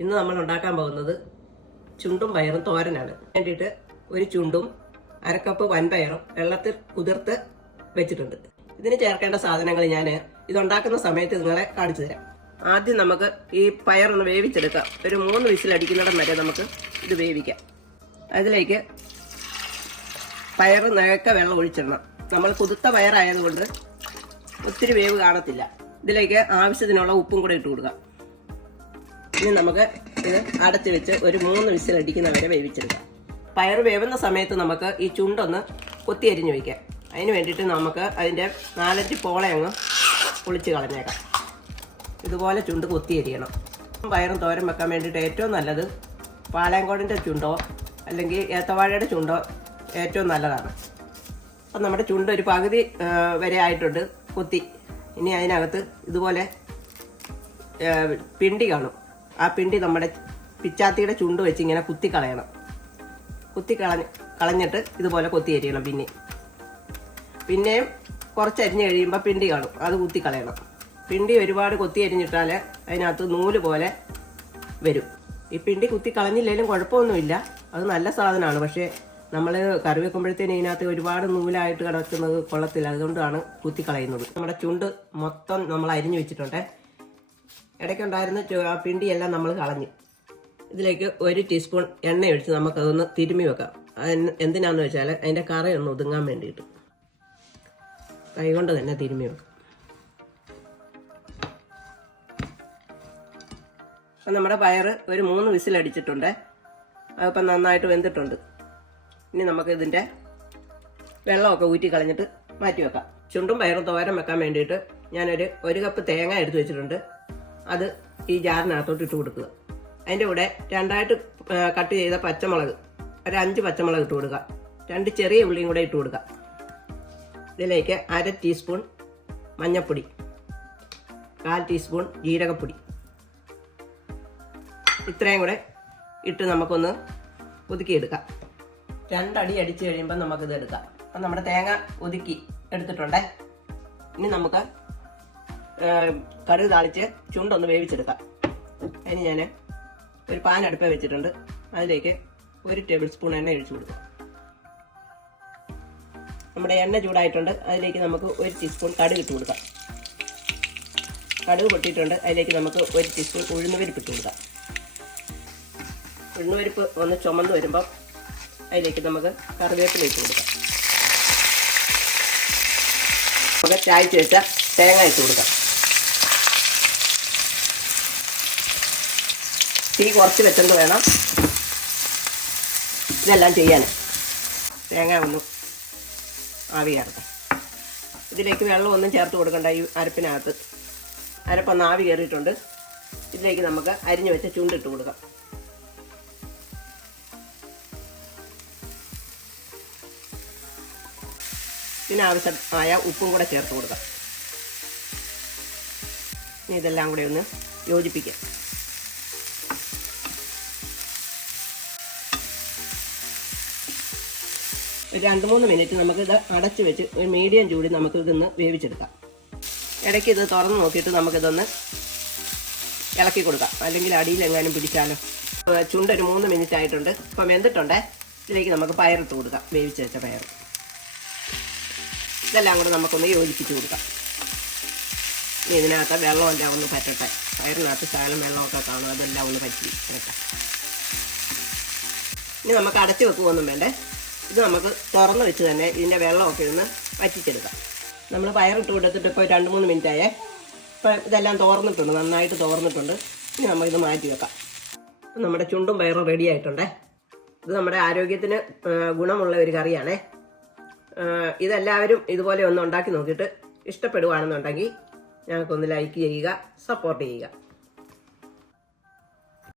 ഇന്ന് നമ്മൾ ഉണ്ടാക്കാൻ പോകുന്നത് ചുണ്ടും പയറും തോരനാണ്. വേണ്ടിയിട്ട് ഒരു ചുണ്ടും അരക്കപ്പ് വൻപയറും വെള്ളത്തിൽ കുതിർത്ത് വെച്ചിട്ടുണ്ട്. ഇതിന് ചേർക്കേണ്ട സാധനങ്ങൾ ഞാൻ ഇതുണ്ടാക്കുന്ന സമയത്ത് നിങ്ങളെ കാണിച്ചു തരാം. ആദ്യം നമുക്ക് ഈ പയറൊന്ന് വേവിച്ചെടുക്കാം. ഒരു 3 വിസിലടിക്കുന്നിടം വരെ നമുക്ക് ഇത് വേവിക്കാം. അതിലേക്ക് പയർ നിഴക്ക വെള്ളം ഒഴിച്ചിടണം. നമ്മൾ കുതിർത്ത പയറായതുകൊണ്ട് ഒത്തിരി വേവ് കാണത്തില്ല. ഇതിലേക്ക് ആവശ്യത്തിനുള്ള ഉപ്പും കൂടെ ഇട്ട് കൊടുക്കാം. ഇനി നമുക്ക് ഇത് അടച്ചു വെച്ച് ഒരു 3 വിസിലടിക്കുന്ന വരെ വേവിച്ചെടുക്കാം. പയർ വേവുന്ന സമയത്ത് നമുക്ക് ഈ ചുണ്ടൊന്ന് കൊത്തി അരിഞ്ഞു വയ്ക്കാം. അതിന് വേണ്ടിയിട്ട് നമുക്ക് അതിൻ്റെ 4-5 പോള അങ്ങ് പൊളിച്ച് കളഞ്ഞേക്കാം. ഇതുപോലെ ചുണ്ട് കൊത്തി അരിയണം. പയറും തോരൻ വെക്കാൻ വേണ്ടിയിട്ട് ഏറ്റവും നല്ലത് പാലാങ്കോടിൻ്റെ ചുണ്ടോ അല്ലെങ്കിൽ ഏത്തവാഴയുടെ ചുണ്ടോ ഏറ്റവും നല്ലതാണ്. അപ്പം നമ്മുടെ ചുണ്ട് ഒരു പകുതി വരെ ആയിട്ടുണ്ട് കൊത്തി. ഇനി അതിനകത്ത് ഇതുപോലെ പിണ്ടി കാണും. ആ പിണ്ടി നമ്മുടെ പിച്ചാത്തിയുടെ ചുണ്ട് വെച്ച് ഇങ്ങനെ കുത്തിക്കളയണം. കളഞ്ഞിട്ട് ഇതുപോലെ കൊത്തി അരിയണം. പിന്നെയും കുറച്ച് അരിഞ്ഞ് കഴിയുമ്പോൾ പിണ്ടി കാണും, അത് കുത്തിക്കളയണം. പിണ്ടി ഒരുപാട് കൊത്തി അരിഞ്ഞിട്ടാൽ അതിനകത്ത് നൂല് പോലെ വരും. ഈ പിണ്ടി കുത്തി കളഞ്ഞില്ലെങ്കിലും കുഴപ്പമൊന്നുമില്ല, അത് നല്ല സാധനമാണ്. പക്ഷേ നമ്മൾ കറി വെക്കുമ്പോഴത്തേന് ഇതിനകത്ത് ഒരുപാട് നൂലായിട്ട് കിടക്കുന്നത് കൊള്ളത്തില്ല. അതുകൊണ്ടാണ് കുത്തിക്കളയുന്നത്. നമ്മുടെ ചുണ്ട് മൊത്തം നമ്മൾ അരിഞ്ഞു വെച്ചിട്ടുണ്ട്. ഇടയ്ക്കുണ്ടായിരുന്ന ആ പിണ്ടിയെല്ലാം നമ്മൾ കളഞ്ഞു. ഇതിലേക്ക് 1 ടീസ്പൂൺ എണ്ണ ഒഴിച്ച് നമുക്കതൊന്ന് തിരുമ്മി വെക്കാം. എന്തിനാന്ന് വെച്ചാൽ അതിൻ്റെ കറയൊന്ന് ഒതുങ്ങാൻ വേണ്ടിയിട്ട് കൈകൊണ്ട് തന്നെ തിരുമ്മി വെക്കാം. അപ്പം നമ്മുടെ പയർ ഒരു 3 വിസിലടിച്ചിട്ടുണ്ട്. അതിപ്പം നന്നായിട്ട് വെന്തിട്ടുണ്ട്. ഇനി നമുക്ക് ഇതിൻ്റെ വെള്ളമൊക്കെ ഊറ്റി കളഞ്ഞിട്ട് മാറ്റി വെക്കാം. ചുണ്ടും പയറും തോരൻ വെക്കാൻ വേണ്ടിയിട്ട് ഞാനൊരു 1 കപ്പ് തേങ്ങ എടുത്ത് വെച്ചിട്ടുണ്ട്. അത് ഈ ജാറിനകത്തോട്ട് ഇട്ട് കൊടുക്കുക. അതിൻ്റെ കൂടെ 2ആയിട്ട് കട്ട് ചെയ്ത പച്ചമുളക്, ഒരു 5 പച്ചമുളക് ഇട്ട് കൊടുക്കുക. 2 ചെറിയ ഉള്ളിയും കൂടെ ഇട്ട് കൊടുക്കുക. ഇതിലേക്ക് 1/2 ടീസ്പൂൺ മഞ്ഞൾപ്പൊടി, 1/4 ടീസ്പൂൺ ജീരകപ്പൊടി, ഇത്രയും കൂടെ ഇട്ട് നമുക്കൊന്ന് ഒതുക്കിയെടുക്കാം. 2 അടി അടിച്ച് കഴിയുമ്പോൾ നമുക്കിത് എടുക്കാം. അപ്പം നമ്മുടെ തേങ്ങ ഒതുക്കി എടുത്തിട്ടുണ്ടേ. ഇനി നമുക്ക് കടുക് താളിച്ച് ചുണ്ടൊന്ന് വേവിച്ചെടുക്കാം. അതിന് ഞാൻ ഒരു പാൻ അടുപ്പേ വെച്ചിട്ടുണ്ട്. അതിലേക്ക് 1 ടേബിൾ സ്പൂൺ എണ്ണ ഒഴിച്ചു കൊടുക്കാം. നമ്മുടെ എണ്ണ ചൂടായിട്ടുണ്ട്. അതിലേക്ക് നമുക്ക് 1 ടീസ്പൂൺ കടുക് ഇട്ട് കൊടുക്കാം. കടുക് പൊട്ടിയിട്ടുണ്ട്. അതിലേക്ക് നമുക്ക് 1 ടീസ്പൂൺ ഉഴുന്നുപരിപ്പ് ഇട്ട് കൊടുക്കാം. ഉഴുന്നുപരിപ്പ് ഒന്ന് ചുമന്ന് വരുമ്പം അതിലേക്ക് നമുക്ക് കറിവേപ്പില ഇട്ട് കൊടുക്കാം. നമുക്ക് ചായച്ച് വെച്ച തേങ്ങ ഇട്ട് കൊടുക്കാം. തീ കുറച്ച് വെച്ചെന്ന് വേണം ഇതെല്ലാം ചെയ്യാൻ. തേങ്ങ ഒന്ന് ആവി കയറട്ടെ. ഇതിലേക്ക് വെള്ളമൊന്നും ചേർത്ത് കൊടുക്കണ്ട. ഈ അരപ്പിനകത്ത് അരപ്പൊന്ന് ആവി കയറിയിട്ടുണ്ട്. ഇതിലേക്ക് നമുക്ക് അരിഞ്ഞു വെച്ച ചുണ്ടിട്ട് കൊടുക്കാം. ഇതിനാവശ്യമായ ഉപ്പും കൂടെ ചേർത്ത് കൊടുക്കാം. ഇനി ഇതെല്ലാം കൂടെ ഒന്ന് യോജിപ്പിക്കാം. ഒരു 2-3 മിനിറ്റ് നമുക്കിത് അടച്ചു വെച്ച് ഒരു മീഡിയം ചൂടിൽ നമുക്ക് ഇതൊന്ന് വേവിച്ചെടുക്കാം. ഇടയ്ക്ക് ഇത് തുറന്ന് നോക്കിയിട്ട് നമുക്കിതൊന്ന് ഇളക്കി കൊടുക്കാം, അല്ലെങ്കിൽ അടിയിൽ എങ്ങാനും പിടിച്ചാലോ. ചുണ്ട് ഒരു 3 മിനിറ്റ് ആയിട്ടുണ്ട്. ഇപ്പം വെന്തിട്ടുണ്ടേ. ഇതിലേക്ക് നമുക്ക് പയറിട്ട് കൊടുക്കാം, വേവിച്ച് വെച്ച പയർ. ഇതെല്ലാം കൂടെ നമുക്കൊന്ന് യോജിപ്പിച്ച് കൊടുക്കാം. ഇനി ഇതിനകത്ത് വെള്ളമെല്ലാം ഒന്ന് പറ്റട്ടെ. പയറിനകത്ത് ശകലം വെള്ളമൊക്കെ കാണും, അതെല്ലാം ഒന്ന് പറ്റി വെക്കാം. ഇനി നമുക്ക് അടച്ചു വെക്കുകയൊന്നും വേണ്ടേ. ഇത് നമുക്ക് തുറന്ന് വെച്ച് തന്നെ ഇതിൻ്റെ വെള്ളമൊക്കെ ഒന്ന് വറ്റിച്ചെടുക്കാം. നമ്മൾ പയറിട്ട് കൊടുത്തിട്ട് ഇപ്പോൾ 2-3 മിനിറ്റ് ആയേ. ഇപ്പോൾ ഇതെല്ലാം തോർന്നിട്ടുണ്ട്, നന്നായിട്ട് തോർന്നിട്ടുണ്ട്. ഇനി നമുക്കിത് മാറ്റി വെക്കാം. നമ്മുടെ ചുണ്ടും പയറും റെഡി ആയിട്ടുണ്ടേ. ഇത് നമ്മുടെ ആരോഗ്യത്തിന് ഗുണമുള്ള ഒരു കറിയാണേ. ഇതെല്ലാവരും ഇതുപോലെ ഒന്ന് ഉണ്ടാക്കി നോക്കിയിട്ട് ഇഷ്ടപ്പെടുകയാണെന്നുണ്ടെങ്കിൽ ഞങ്ങൾക്കൊന്ന് ലൈക്ക് ചെയ്യുക, സപ്പോർട്ട് ചെയ്യുക.